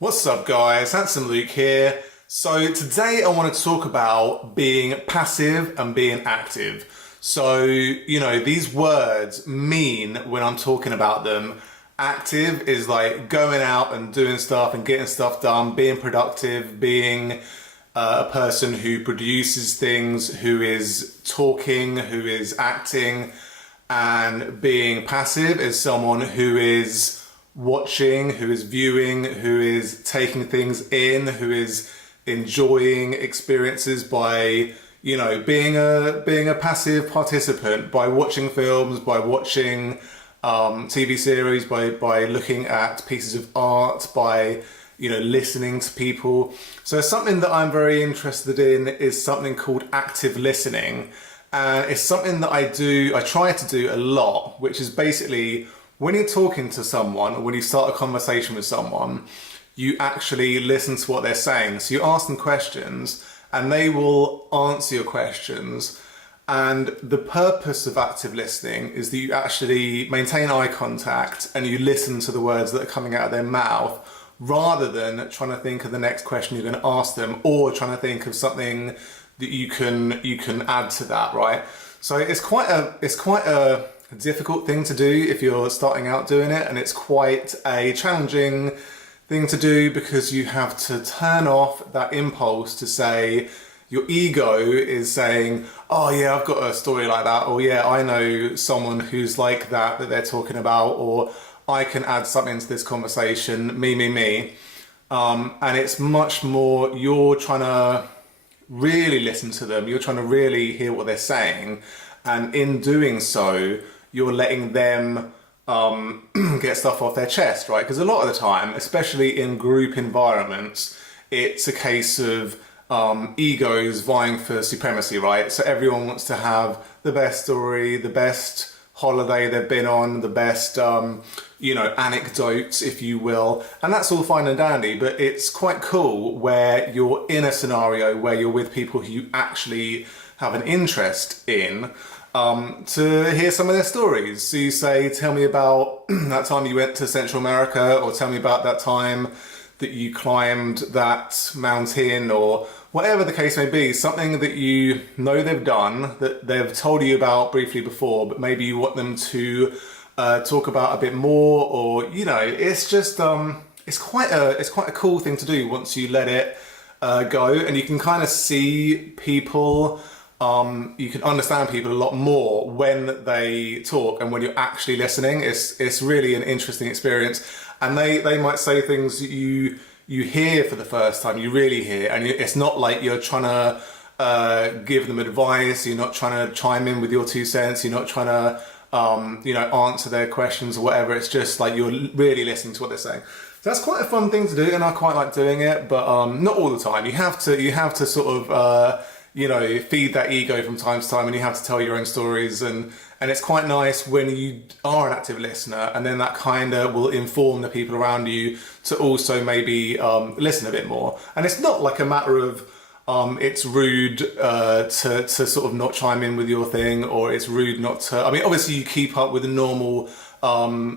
What's up guys, Handsome Luke here. So today I want to talk about being passive and being active. So, these words mean when I'm talking about them, active is like going out and doing stuff and getting stuff done, being productive, being a person who produces things, who is talking, who is acting, and being passive is someone who is watching, who is viewing, who is taking things in, who is enjoying experiences by, being a passive participant, by watching films, by watching TV series, by looking at pieces of art, by listening to people. So something that I'm very interested in is something called active listening. And it's something that I try to do a lot, which is basically when you're talking to someone, or when you start a conversation with someone, you actually listen to what they're saying. So you ask them questions and they will answer your questions. And the purpose of active listening is that you actually maintain eye contact and you listen to the words that are coming out of their mouth, rather than trying to think of the next question you're going to ask them, or trying to think of something that you can add to that, right? So it's quite a difficult thing to do if you're starting out doing it, and it's quite a challenging thing to do because you have to turn off that impulse to say, your ego is saying, oh yeah, I've got a story like that, or yeah, I know someone who's like that they're talking about, or I can add something to this conversation, me. And it's much more, you're trying to really listen to them, you're trying to really hear what they're saying, and in doing so, you're letting them get stuff off their chest, right? Because a lot of the time, especially in group environments, it's a case of egos vying for supremacy, right? So everyone wants to have the best story, the best holiday they've been on, the best, anecdotes, if you will. And that's all fine and dandy, but it's quite cool where you're in a scenario where you're with people who you actually have an interest in, to hear some of their stories. So you say, tell me about that time you went to Central America, or tell me about that time that you climbed that mountain, or whatever the case may be, something that you know they've done, that they've told you about briefly before, but maybe you want them to talk about a bit more, or, it's just, it's quite a cool thing to do once you let it go, and you can kind of see people, you can understand people a lot more when they talk and when you're actually listening. It's really an interesting experience, and they might say things that you hear for the first time, you really hear, and it's not like you're trying to give them advice, you're not trying to chime in with your 2 cents, you're not trying to answer their questions or whatever. It's just like you're really listening to what they're saying. So that's quite a fun thing to do, and I quite like doing it, but not all the time. You have to sort of feed that ego from time to time, and you have to tell your own stories, and it's quite nice when you are an active listener, and then that kind of will inform the people around you to also maybe listen a bit more. And it's not like a matter of it's rude to sort of not chime in with your thing, or it's rude not to, I mean, obviously you keep up with the normal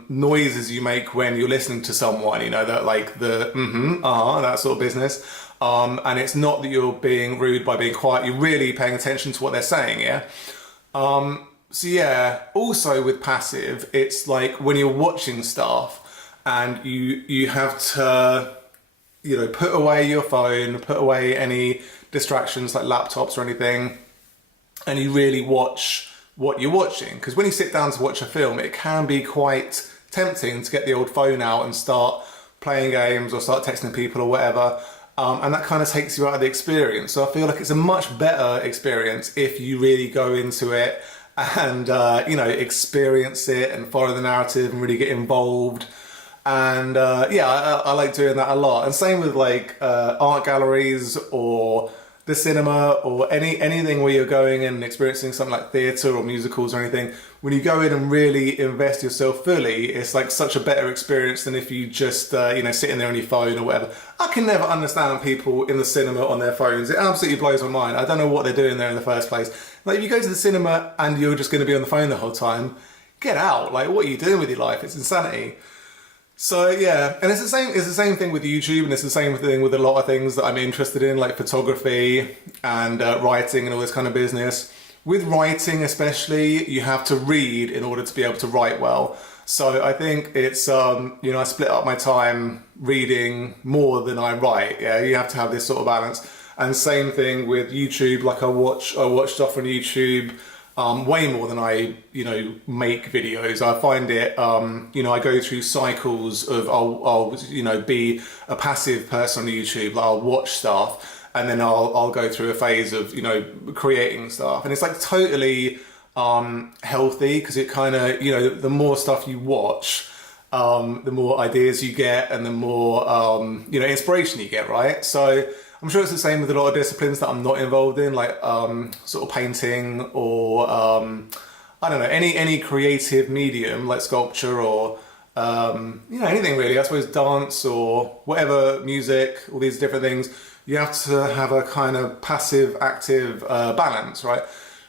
noises you make when you're listening to someone, that like the that sort of business. And it's not that you're being rude by being quiet, you're really paying attention to what they're saying, yeah? So yeah, also with passive, it's like when you're watching stuff and you have to, put away your phone, put away any distractions like laptops or anything, and you really watch what you're watching. Because when you sit down to watch a film, it can be quite tempting to get the old phone out and start playing games or start texting people or whatever. And that kind of takes you out of the experience. So I feel like it's a much better experience if you really go into it and, experience it and follow the narrative and really get involved. And I like doing that a lot. And same with like art galleries or the cinema, or anything where you're going and experiencing something like theatre or musicals or anything. When you go in and really invest yourself fully, it's like such a better experience than if you just sitting there on your phone or whatever. I can never understand people in the cinema on their phones. It absolutely blows my mind. I don't know what they're doing there in the first place. Like, if you go to the cinema and you're just going to be on the phone the whole time, get out. Like, what are you doing with your life? It's insanity. So yeah, and it's the same. It's the same thing with YouTube, and it's the same thing with a lot of things that I'm interested in, like photography and writing and all this kind of business. With writing, especially, you have to read in order to be able to write well. So I think it's I split up my time reading more than I write. Yeah, you have to have this sort of balance. And same thing with YouTube. Like I watch stuff on YouTube. Way more than I, make videos. I find it, I go through cycles of I'll be a passive person on YouTube. Like I'll watch stuff and then I'll go through a phase of, creating stuff. And it's like totally healthy because it kind of, the more stuff you watch, the more ideas you get and the more, inspiration you get, right? So I'm sure it's the same with a lot of disciplines that I'm not involved in, like sort of painting or I don't know, any creative medium like sculpture or anything really. I suppose dance or whatever, music, all these different things. You have to have a kind of passive active balance, right?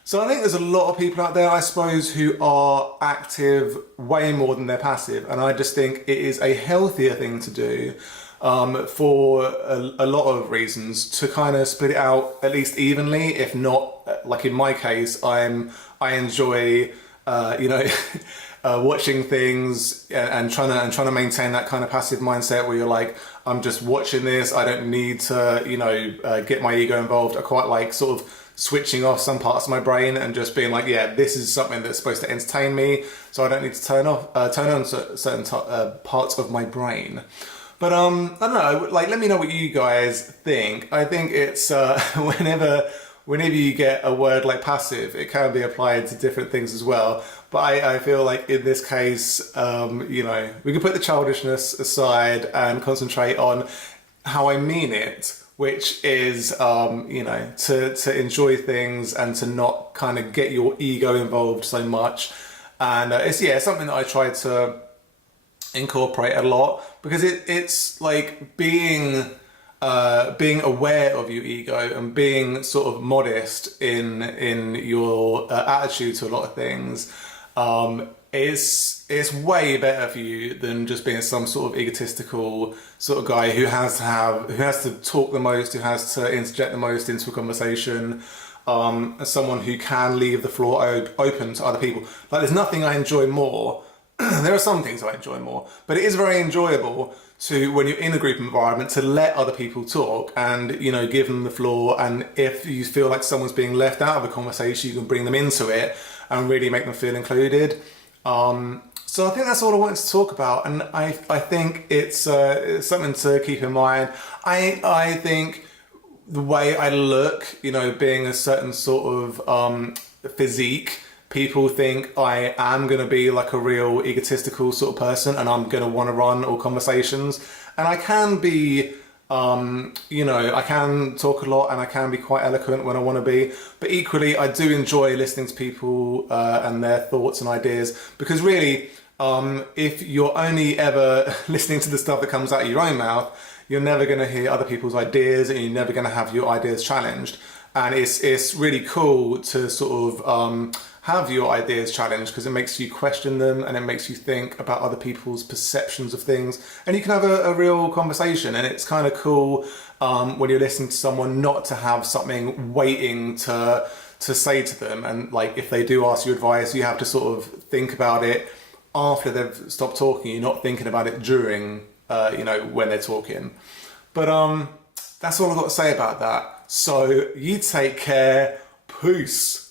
So I think there's a lot of people out there, I suppose, who are active way more than they're passive, and I just think it is a healthier thing to do. For a lot of reasons, to kind of split it out at least evenly, if not, like in my case, I enjoy, watching things and trying to maintain that kind of passive mindset where you're like, I'm just watching this. I don't need to, get my ego involved. I quite like sort of switching off some parts of my brain and just being like, yeah, this is something that's supposed to entertain me, so I don't need to turn on certain parts of my brain. But I don't know, like, let me know what you guys think. I think it's whenever you get a word like passive, it can be applied to different things as well. But I feel like in this case, we can put the childishness aside and concentrate on how I mean it, which is, to enjoy things and to not kind of get your ego involved so much. And it's something that I try to incorporate a lot, because it's like being aware of your ego and being sort of modest in your attitude to a lot of things. It's way better for you than just being some sort of egotistical sort of guy who has to talk the most, who has to interject the most into a conversation. Someone who can leave the floor open to other people. Like, there's nothing I enjoy more. There are some things I enjoy more, but it is very enjoyable to, when you're in a group environment, to let other people talk and, give them the floor. And if you feel like someone's being left out of a conversation, you can bring them into it and really make them feel included. So I think that's all I wanted to talk about. And I think it's something to keep in mind. I think the way I look, being a certain sort of physique, people think I am going to be like a real egotistical sort of person and I'm going to want to run all conversations. And I can be, I can talk a lot and I can be quite eloquent when I want to be. But equally, I do enjoy listening to people and their thoughts and ideas, because really, if you're only ever listening to the stuff that comes out of your own mouth, you're never going to hear other people's ideas and you're never going to have your ideas challenged. And it's really cool to sort of have your ideas challenged, because it makes you question them and it makes you think about other people's perceptions of things, and you can have a real conversation. And it's kind of cool when you're listening to someone not to have something waiting to say to them, and like if they do ask you advice, you have to sort of think about it after they've stopped talking. You're not thinking about it during when they're talking. But that's all I've got to say about that. So you take care. Peace.